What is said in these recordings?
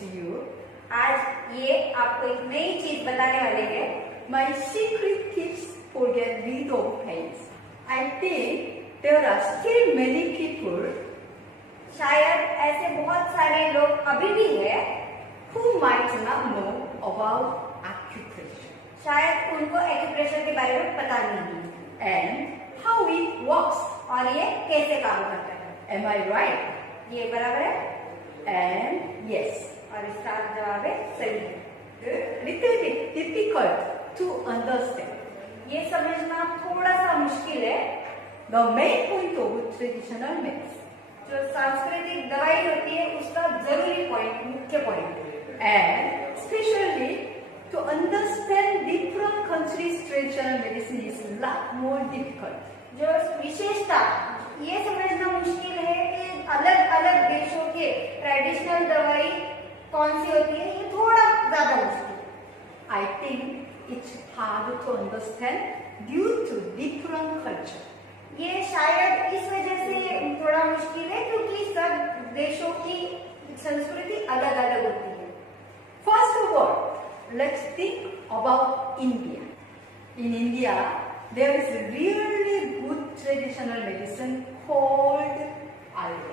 with you. आज ये आपको एक नई चीज बताने वाले हैं. My secret tips for get rid of pains. I think there are still many people. शायद ऐसे बहुत सारे लोग अभी भी है who might not know about acupressure. शायद उनको एक्यूप्रेशर के बारे में पता नहीं है and how it works. और ये कैसे काम करता है. Am I right? ये बराबर है. And yes. और इसका जवाब है सही है. Little bit difficult to understand. ये समझना थोड़ा सा मुश्किल है. The main point of traditional medicine. जो सांस्कृतिक दवाई होती है उसका जरूरी पॉइंट, मुख्य point. And especially to understand different countries' traditional medicine is a lot more difficult. जो विशेषता ये समझना मुश्किल है कि अलग अलग देशों के ट्रेडिशनल दवाई कौन सी होती है, ये थोड़ा ज्यादा मुश्किल. I think it's hard to understand due to different culture. ये शायद इस वजह से थोड़ा मुश्किल है क्योंकि सब देशों की संस्कृति अलग अलग होती है. First of all, let's think about India. In India, there is a really good traditional medicine called Ayurveda.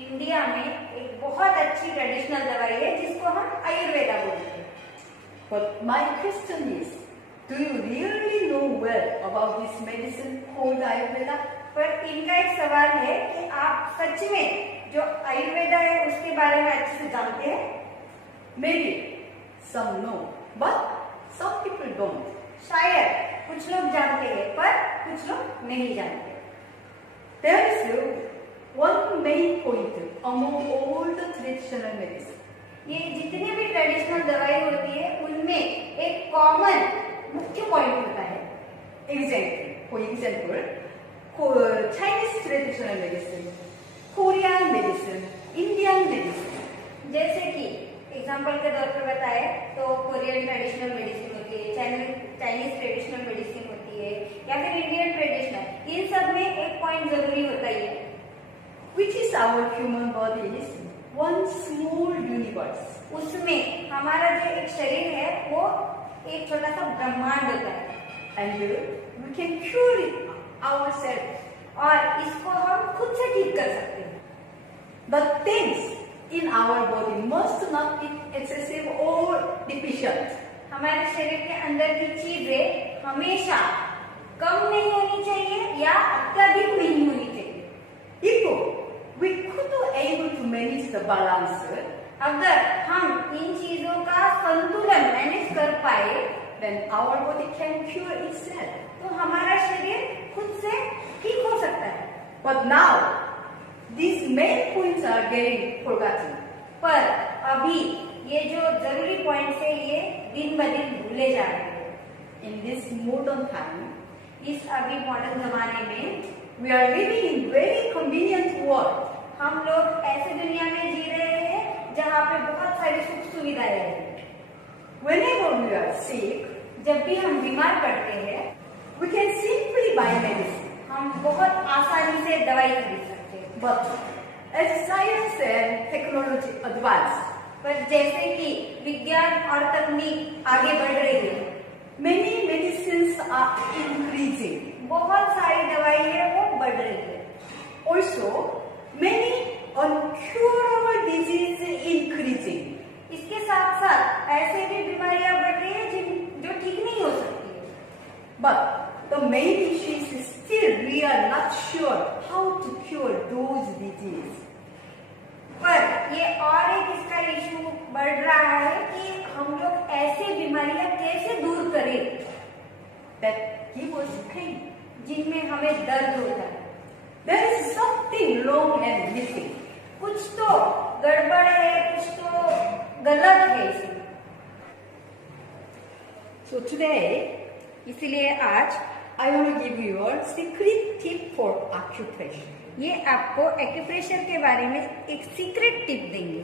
India में एक बहुत अच्छी ट्रेडिशनल दवाई है जिसको हम आयुर्वेदा बोलते हैं. But my question is, do you really know well about this medicine called Ayurveda? पर इनका एक सवाल है कि आप सच में जो आयुर्वेदा है उसके बारे में अच्छे से जानते हैं. Maybe some know, but some people don't. शायद कुछ लोग जानते हैं पर कुछ लोग नहीं जानते. There is one main point among all the traditional medicine. ये जितने भी ट्रेडिशनल दवाई होती है उनमें एक कॉमन मुख्य पॉइंट होता है. For example, Chinese traditional medicine, Korean medicine, Indian medicine. जैसे कि एग्जाम्पल के तौर पर बताए तो कोरियन ट्रेडिशनल मेडिसिन होती है, चाइनीज ट्रेडिशनल मेडिसिन होती है या फिर इंडियन ट्रेडिशनल. इन सब में एक पॉइंट जरूरी होता ही है, which is our human body is one small universe. उसमें हमारा जो एक शरीर है वो एक छोटा सा ब्रह्मांड होता है. And we can cure it ourselves. और इसको हम खुद से ठीक कर सकते हैं. The things in our body must not be excessive or deficient. हमारे शरीर के अंदर की चीजें हमेशा कम नहीं होनी चाहिए या अत्यधिक नहीं होनी चाहिए. If we could able to manage the balance, अगर हम इन चीजों का संतुलन मैनेज कर पाए then our body can cure itself. तो हमारा शरीर खुद से ठीक हो सकता है. But now these main points are getting forgotten. पर अभी ये जो जरूरी पॉइंट्स है ये दिन ब दिन भूले जा रहे हैं. In this modern time, इस अभी मॉडर्न जमाने में we are living in very convenient world. हम लोग ऐसे दुनिया में जी रहे हैं जहाँ पे बहुत सारी सुख सुविधाएं हैं. Whenever we are sick, जब भी हम बीमार पड़ते हैं we can simply buy medicine. हम बहुत आसानी से दवाई खरीद सकते हैं. But as science and technology advance, पर जैसे कि विज्ञान और तकनीक आगे बढ़ रही है, many medicines are increasing. बहुत सारी दवाई है वो बढ़ रही है. Also, many uncurable diseases increasing. इसके साथ साथ ऐसे भी बीमारियां बढ़ रही है जो ठीक नहीं हो सकती है. But the main issue is still we are not sure how to cure those diseases. पर ये और एक इसका इशू बढ़ रहा है कि हम लोग ऐसे बीमारियां कैसे दूर करें That give us pain. जिनमें हमें दर्द होता है. There is something wrong and missing. कुछ तो गड़बड़ है, कुछ तो गलत है इसमें. So today, इसलिए आज I want to give you a secret tip for acupressure. ये आपको एक्यूप्रेशर के बारे में एक सीक्रेट टिप देंगे.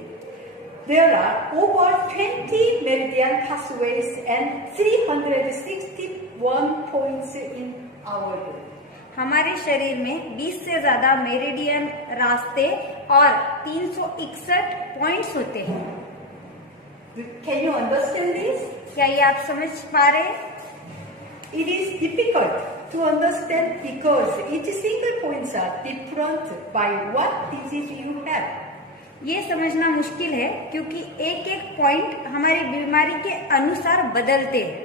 There are over 20 meridian pathways and 361 points in our body. हमारे शरीर में 20 से ज्यादा मेरिडियन रास्ते और 361 पॉइंट्स होते हैं. Can you understand this? क्या ये आप समझ पा रहे हैं? It is difficult to understand because each single points are different by what disease you have. ये समझना मुश्किल है क्योंकि एक एक पॉइंट हमारी बीमारी के अनुसार बदलते हैं।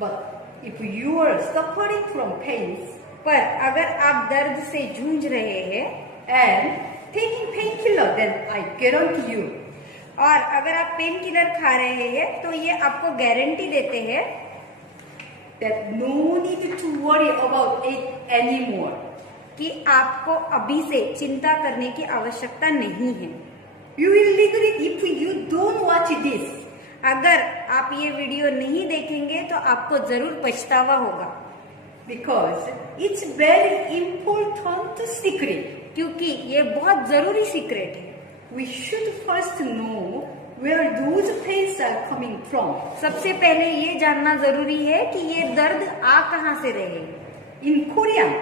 But if you are suffering from pains पर अगर आप दर्द से जूझ रहे हैं and taking painkiller, then I guarantee you और अगर आप पेन किलर खा रहे हैं तो ये आपको गारंटी देते हैं that no need to worry about it anymore. कि आपको अभी से चिंता करने की आवश्यकता नहीं है। You will regret if you don't watch this. अगर आप ये वीडियो नहीं देखेंगे तो आपको जरूर पछतावा होगा Because it's very important secret. क्योंकि ये बहुत जरूरी सीक्रेट है। We should first know where those pains are coming from. सबसे पहले ये जानना जरूरी है कि ये दर्द आ कहाँ से रहे। In Korean,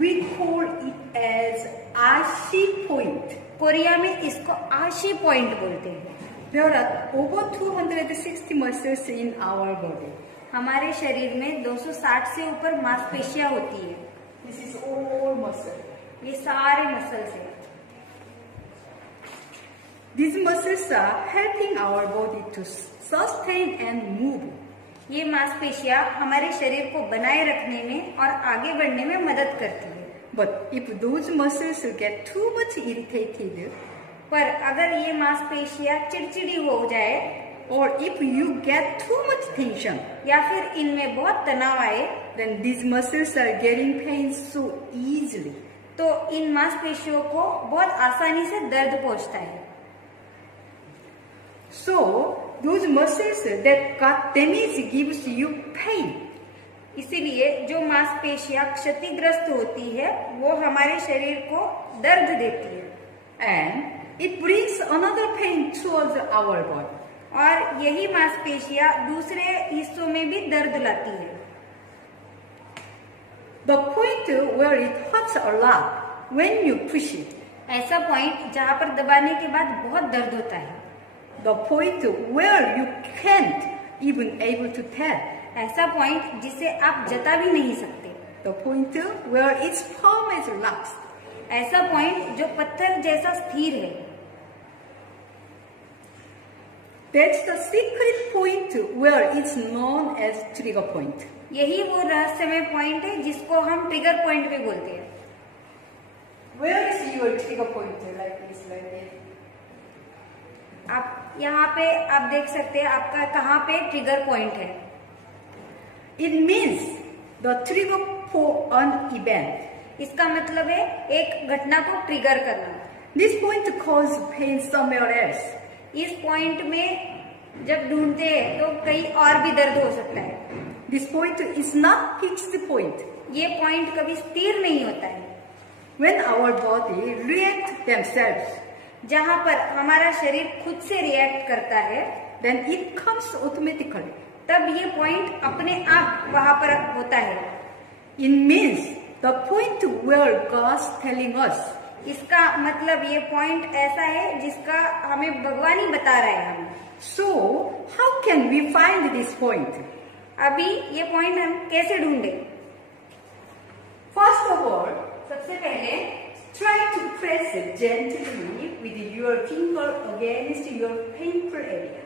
we call it as Ashi point. Korea में इसको आशी पॉइंट बोलते हैं। There are over 260 muscles in our body. हमारे शरीर में 260 से ऊपर मांसपेशियां होती है। This is all muscle. ये सारे मसल्स हैं। These muscles are helping our body to sustain and move. ये मांसपेशियां हमारे शरीर को बनाए रखने में और आगे बढ़ने में मदद करती है। But if those muscles get too much irritated, पर अगर ये मांसपेशियां चिड़चिड़ी हो जाए or if you get too much tension, या फिर इनमें बहुत तनाव आए then these muscles are getting pain so easily. तो इन मांसपेशियों को बहुत आसानी से दर्द पहुंचता है। So those muscles that got damaged gives you pain. इसीलिए जो मांसपेशियां क्षतिग्रस्त होती है वो हमारे शरीर को दर्द देती है And it brings another pain towards our body. और यही मांसपेशियां दूसरे हिस्सों में भी दर्द लाती है। The point where it hurts a lot when you push it. ऐसा पॉइंट जहाँ पर दबाने के बाद बहुत दर्द होता है। The point where you can't even able to tell. ऐसा पॉइंट जिसे आप जता भी नहीं सकते। The point where its firm as rocks. ऐसा पॉइंट जो पत्थर जैसा स्थिर है। That's the secret point where it's known as trigger point. यही वो रहस्यमय पॉइंट है जिसको हम ट्रिगर पॉइंट भी बोलते हैं। Where is your trigger point? Like this, like this. आप यहाँ पे आप देख सकते हैं आपका कहाँ पे ट्रिगर पॉइंट है। It means the trigger for an event. इसका मतलब है एक घटना को ट्रिगर करना। This point causes pain somewhere else. इस पॉइंट में जब ढूंढते हैं तो कहीं और भी दर्द हो सकता है। This point is not fixed point. ये पॉइंट कभी स्थिर नहीं होता है। When our body reacts themselves, जहाँ पर हमारा शरीर खुद से रिएक्ट करता है then it comes automatically. तब ये पॉइंट अपने आप वहां पर होता है। It means the point where God's telling us. इसका मतलब ये पॉइंट ऐसा है जिसका हमें भगवान ही बता रहा है हमें। So how can we find this point? अभी ये पॉइंट हम कैसे ढूंढे? First of all, सबसे पहले try to press gently with your finger against your painful area.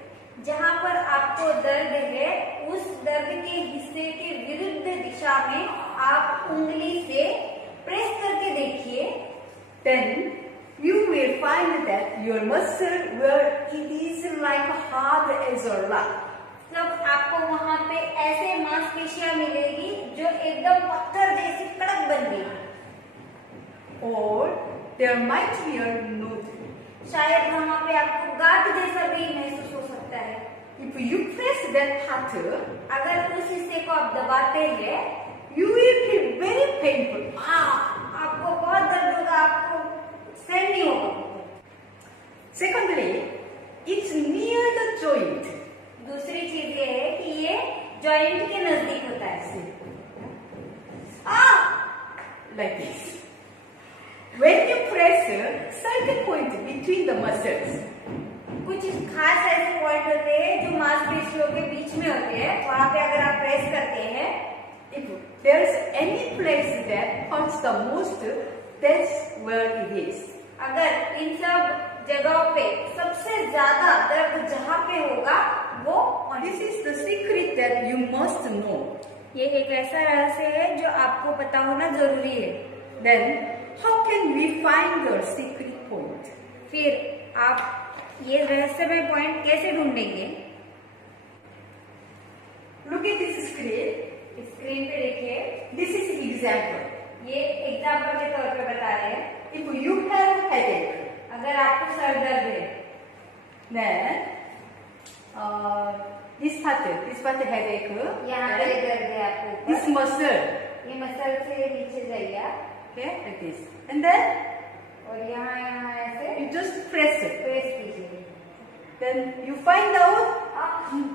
जहाँ पर आपको दर्द है उस दर्द के हिस्से के विरुद्ध दिशा में आप उंगली से प्रेस करके देखिए। Then you will find that your muscle where it is like hard as a rock. तब आपको वहाँ पे ऐसे मांसपेशियां मिलेगी जो एकदम पत्थर जैसी कड़क बन गई। Or there might be a node. शायद वहाँ पे आपको गांठ जैसा भी महसूस हो सकता है। If you press that part, अगर उस हिस्से को आप दबाते हैं you will feel very painful. आपको बहुत दर्द होगा, आपको सहन नहीं होगा। Secondly, it's near the joint. दूसरी चीज ये है कि ये जॉइंट के नजदीक होता है। Like this. When you press a certain point between the muscles, कुछ खास ऐसे पॉइंट होते हैं जो मांसपेशियों के बीच में होते हैं, वहां पे अगर आप प्रेस करते हैं, if there is any place that hurts the most, that's where it is. अगर इन सब जगहों पे सबसे ज्यादा दर्द जहाँ पे होगा वो, This is the secret that you must know. ये एक ऐसा रहस्य है जो आपको पता होना जरूरी है। Then, how can we find the secret point? फिर आप ये रहस्यमय पॉइंट कैसे ढूंढेंगे? Look at this screen. Screen पे देखिए, This is example. ये एग्जाम्पल के तौर पे बता रहे हैं। If you have headache, अगर आपको सर दर्द है, then this part headache. यहाँ पे दर्द है आपको This ऊपर, muscle, ये मसल से नीचे जाइए आप, okay, like this, and then और यहाँ ऐसे you just press it. Press कीजिए। Then you find out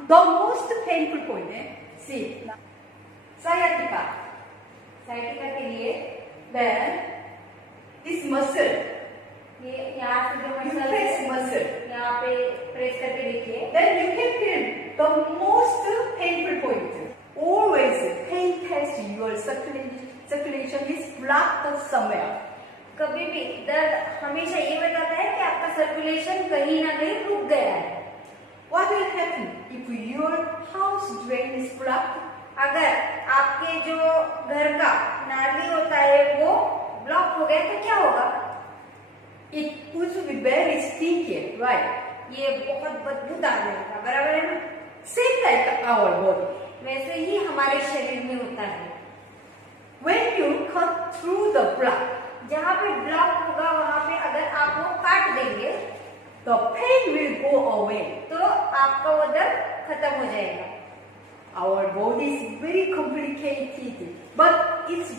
the most painful point. See, sciatica. Sciatica के लिए Then this muscle, ये यहाँ से जो you मसल press है, muscle. यहाँ पे प्रेस करके देखिए, Then you can feel the most painful point. Always pain test your circulation is blocked somewhere. कभी भी दर्द हमेशा ये बताता है कि आपका सर्कुलेशन कहीं ना कहीं रुक गया है। What will happen if your house drain is blocked? अगर आपके जो घर का नाली होता है वो ब्लॉक हो गया तो क्या होगा? It would be very stinky, right? ये बहुत बदबूदार रहेगा, बराबर है ना? Same like our body. वैसे ही हमारे शरीर में होता है। When you cut through the block, जहाँ पे ब्लॉक होगा वहाँ पे अगर आप वो काट देंगे the pain will go away. तो आपका वो दर्द खत्म हो जाएगा। Our body is very complicated, but it's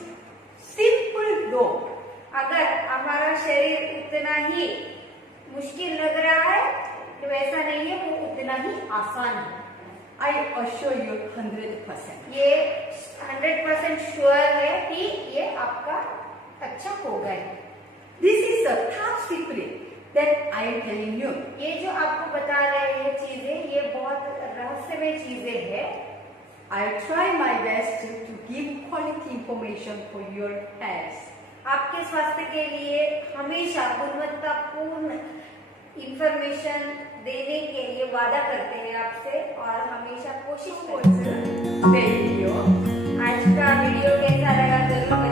simple though. अगर हमारा शरीर उतना ही मुश्किल लग रहा है तो ऐसा नहीं है, वो उतना ही आसान है। I assure you 100%. ये 100% श्योर है कि ये आपका अच्छा होगा ही। This is the top secret that I am telling you. ये जो आपको बता रहे हैं चीजें, ये बहुत रहस्यमय चीजें हैं। I try my best to give quality information for your health. आपके स्वास्थ्य के लिए हमेशा गुणवत्तापूर्ण इंफॉर्मेशन देने के लिए वादा करते हैं आपसे और हमेशा कोशिश करते हैं। Video. आज का वीडियो कैसा लगा जरूर